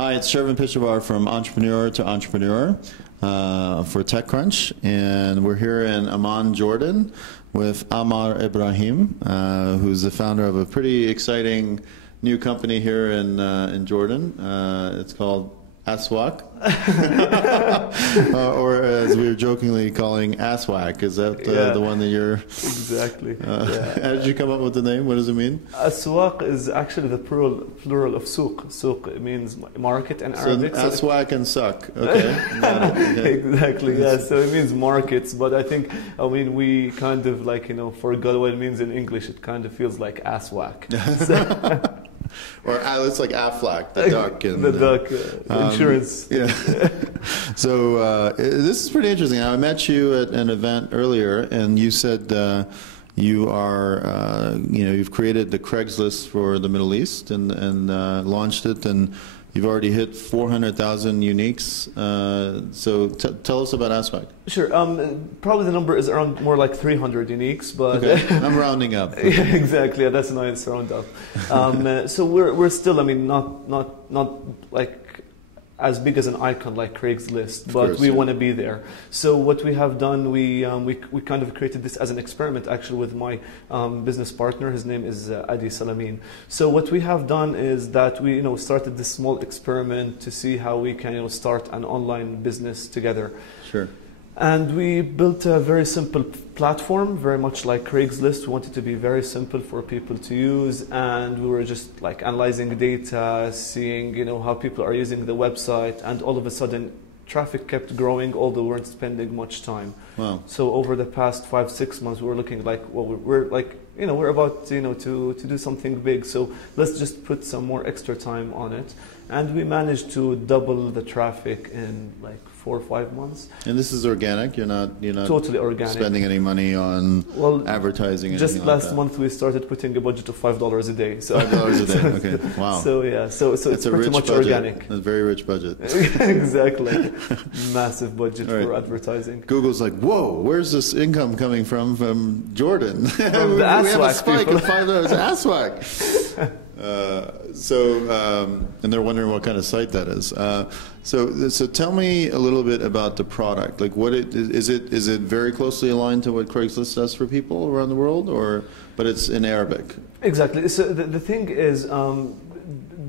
Hi, it's Shervin Pishevar from Entrepreneur to Entrepreneur for TechCrunch, and we're here in Amman, Jordan, with Ammar Ibrahim, who's the founder of a pretty exciting new company here in Jordan. It's called Aswak, or as we were jokingly calling Aswak. Is that the one that you're... Exactly. How did you come up with the name? What does it mean? Aswak is actually the plural of souk. Souk, it means market in Arabic. So Aswak and suck. Okay. Okay. Exactly, yeah. So it means markets, but I mean, we kind of forgot what it means in English. It kind of feels like Aswak. So, or it's like Aflac, the duck. And, the duck, insurance. Yeah. So this is pretty interesting. I met you at an event earlier, and you said you are, you've created the Craigslist for the Middle East and launched it, and you've already hit 400,000 uniques. So tell us about Aswak. Sure. Probably the number is around more like 300 uniques, but okay. I'm rounding up. Yeah, exactly. Yeah, that's a nice round up. So we're still, I mean, not like as big as an icon like Craigslist, but we want to be there. So what we have done, we kind of created this as an experiment actually with my business partner. His name is Adi Salamin. So what we have done is that we started this small experiment to see how we can start an online business together. Sure. And we built a very simple platform, very much like Craigslist. We wanted to be very simple for people to use, and we were just like analyzing data, seeing how people are using the website, and all of a sudden traffic kept growing, although we weren't spending much time. Wow. So over the past 5-6 months, we were looking like, well, we're like, we're about to do something big, so let's just put some more extra time on it. And we managed to double the traffic in like 4 or 5 months. And this is organic. You're not totally organic. Spending any money on advertising. Just last month we started putting a budget of $5 a day. So $5 a day. Okay. Wow. So yeah. So it's pretty much budget. Organic. A very rich budget. Exactly. Massive budget for advertising. Google's like, whoa, where's this income coming from Jordan? From the we have a spike of $5 Aswak. And they're wondering what kind of site that is. So tell me a little bit about the product. Like, is it very closely aligned to what Craigslist does for people around the world, but it's in Arabic? Exactly. So the thing is,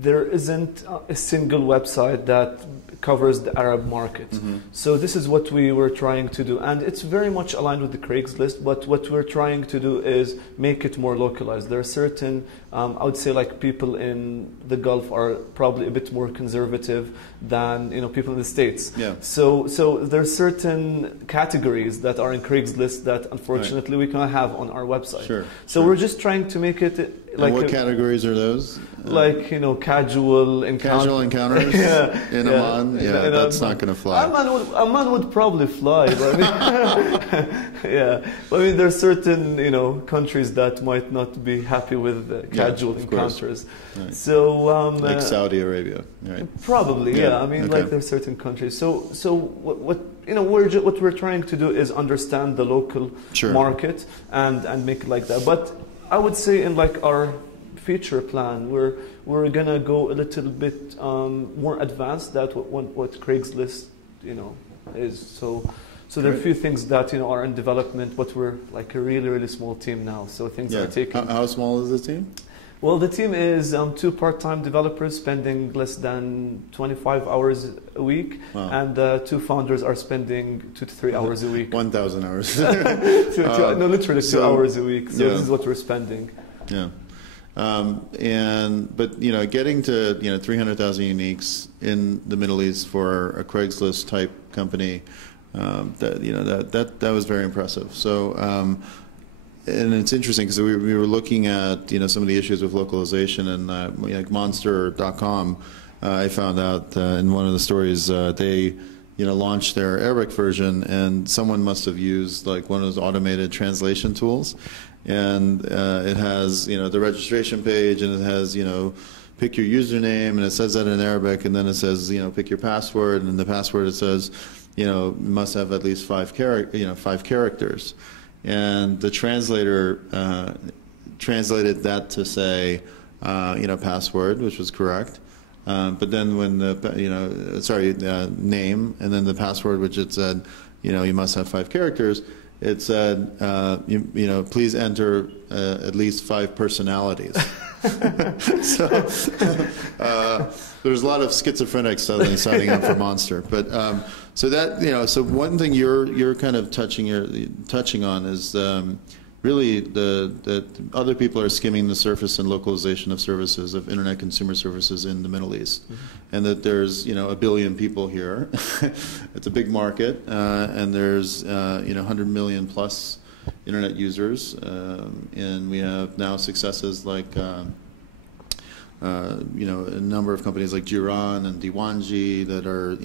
there isn't a single website that covers the Arab market. Mm-hmm. So this is what we were trying to do, and it's very much aligned with the Craigslist, but what we're trying to do is make it more localized. There are certain, I would say, like, people in the Gulf are probably a bit more conservative than people in the States. Yeah. So there are certain categories that are in Craigslist that unfortunately we cannot have on our website. Sure. So we're just trying to make it like. And what categories are those? Like casual encounters in Amman. Yeah, that's not going to fly. Amman would probably fly, but yeah. But I mean, there are certain countries that might not be happy with casual encounters. Right. So like Saudi Arabia, right? Probably, yeah. I mean, like there are certain countries. So what we're trying to do is understand the local market and make it like that. But I would say in like our future plan, we're gonna go a little bit more advanced than what Craigslist is. So there are a few things that are in development, but we're like a really small team now. So things are taking. How small is the team? Well, the team is 2 part-time developers spending less than 25 hours a week, and 2 founders are spending 2 to 3 hours a week. 1,000 hours. No, literally 2 hours a week. So this is what we're spending. Yeah. But getting to 300,000 uniques in the Middle East for a Craigslist type company, that was very impressive. So. And it's interesting because we were looking at some of the issues with localization, and like Monster.com, I found out in one of the stories they launched their Arabic version, and someone must have used like one of those automated translation tools, and it has the registration page, and it has pick your username, and it says that in Arabic, and then it says pick your password, and in the password it says must have at least 5 characters. And the translator translated that to say, password, which was correct. But then when the name and then the password, which it said, you must have 5 characters. It said, please enter at least 5 personalities. So there's a lot of schizophrenics suddenly signing up for Monster. But so that so one thing you're kind of touching on is really that other people are skimming the surface in localization of services, of internet consumer services in the Middle East, and that there's 1 billion people here. It's a big market, and there's 100 million plus internet users, and we have now successes like a number of companies like Jiran and Diwanji that are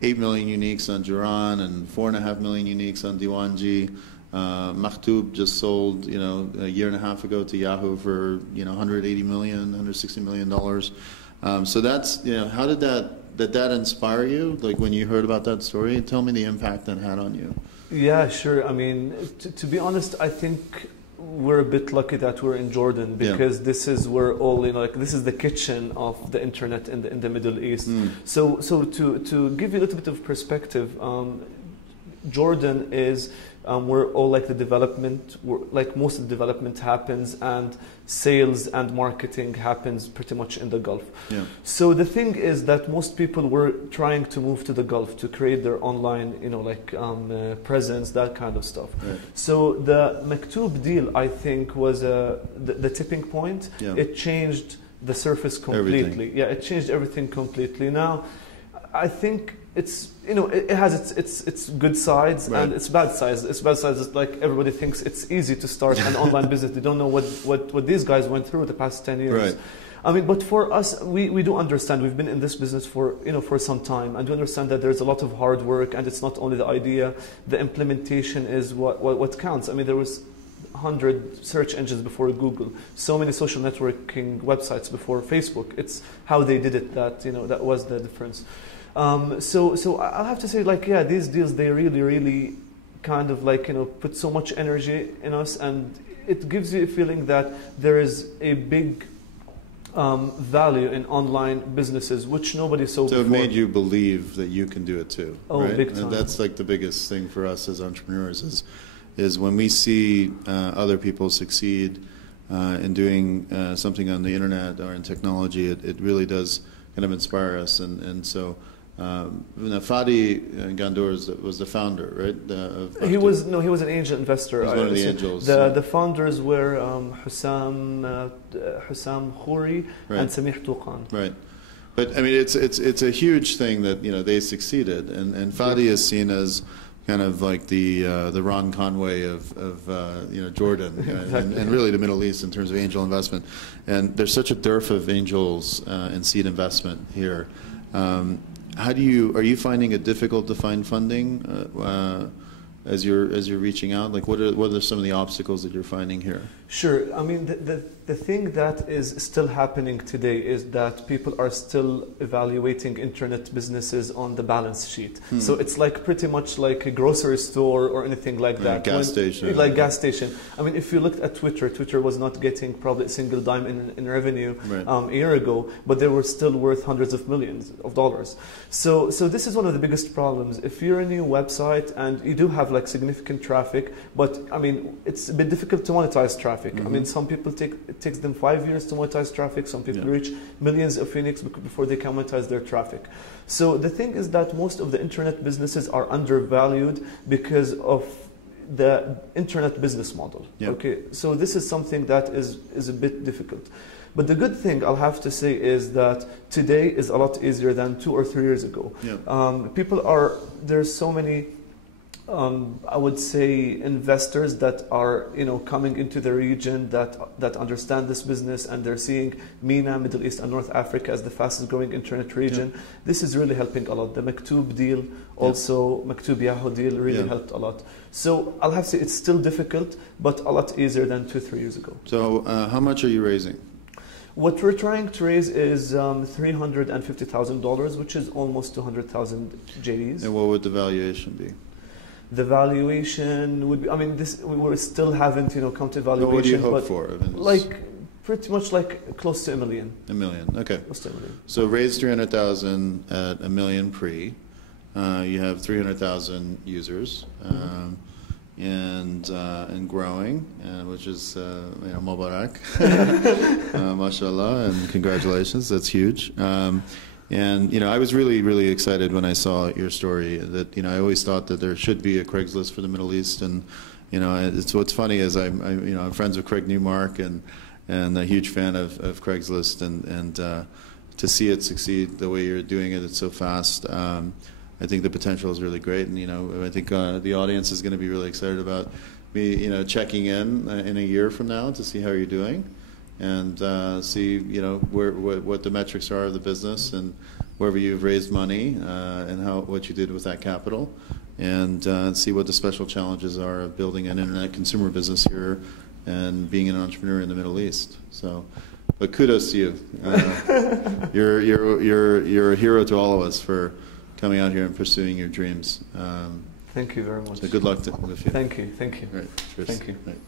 8 million uniques on Jiran and 4.5 million uniques on Diwanji. Maktoub just sold, a year and a half ago to Yahoo for, 180 million, 160 million dollars. So that's, how did that inspire you? Like when you heard about that story, tell me the impact that had on you. Yeah, sure. I mean, to be honest, I think we're a bit lucky that we're in Jordan because this is where all this is the kitchen of the internet in the Middle East. So to give you a little bit of perspective, Jordan is where all the development, most of the development happens, and sales and marketing happens pretty much in the Gulf. Yeah. So the thing is that most people were trying to move to the Gulf to create their online, presence, that kind of stuff. Right. So the Maktoub deal, I think, was the tipping point. Yeah. It changed the surface completely. Everything. Yeah, it changed everything completely. Now, I think it's it has its good sides and its bad sides. Its bad sides is like everybody thinks it's easy to start an online business. They don't know what these guys went through the past 10 years. Right. I mean, but for us, we do understand. We've been in this business for some time, and we understand that there's a lot of hard work, and it's not only the idea. The implementation is what counts. I mean, there was 100 search engines before Google, so many social networking websites before Facebook. It's how they did it that was the difference. So I'll have to say, these deals, they really kind of put so much energy in us, and it gives you a feeling that there is a big value in online businesses, which nobody saw before. So it made you believe that you can do it too. Oh, right? Big time. And that's the biggest thing for us as entrepreneurs is when we see other people succeed in doing something on the internet or in technology, it really does kind of inspire us, and so. Fadi Gandour was the founder, right? He was an angel investor. He was one of the angels. The founders were Hussam Khouri and Samih Touqan. Right, but I mean it's a huge thing that they succeeded, and Fadi is seen as kind of like the Ron Conway of Jordan exactly. and really the Middle East in terms of angel investment, and there's such a dearth of angels and seed investment here. Are you finding it difficult to find funding as you're reaching out? Like what are some of the obstacles that you're finding here? Sure. I mean, the thing that is still happening today is that people are still evaluating internet businesses on the balance sheet. So it's pretty much like a grocery store or anything like that. Gas station. Like gas station. I mean, if you looked at Twitter was not getting probably a single dime in revenue a year ago, but they were still worth hundreds of millions of dollars. So this is one of the biggest problems. If you're a new website and you do have significant traffic, but I mean, it's a bit difficult to monetize traffic. I mean, some people it takes them 5 years to monetize traffic. Some people reach millions of uniques before they can monetize their traffic. So the thing is that most of the internet businesses are undervalued because of the internet business model. Okay, so this is something that is a bit difficult. But the good thing I'll have to say is that today is a lot easier than 2 or 3 years ago. There's so many I would say investors that are coming into the region that understand this business, and they're seeing MENA, Middle East and North Africa as the fastest growing internet region. This is really helping a lot. The Maktoub deal, also Maktoub Yahoo deal really helped a lot. So I'll have to say it's still difficult, but a lot easier than 2-3 years ago. So how much are you raising? What we're trying to raise is $350,000, which is almost 200,000 JDs. And what would the valuation be? The valuation would be, I mean, we still haven't, come to valuation. What do you hope for? pretty much like close to $1 million. $1 million, okay. Close to $1 million. So raised 300,000 at $1 million pre. You have 300,000 users, and growing, which is Mubarak, mashallah, and congratulations. That's huge. And I was really excited when I saw your story. That I always thought that there should be a Craigslist for the Middle East, and it's what's funny is I'm friends with Craig Newmark and a huge fan of Craigslist, and to see it succeed the way you're doing it, it's so fast. I think the potential is really great, and I think the audience is going to be really excited about me, checking in a year from now to see how you're doing, and see what the metrics are of the business and wherever you've raised money and what you did with that capital, and see what the special challenges are of building an internet consumer business here and being an entrepreneur in the Middle East. So, but kudos to you. You're a hero to all of us for coming out here and pursuing your dreams. Thank you very much. So good luck with you. Thank you. Thank you. Right. Cheers. Thank you. Right.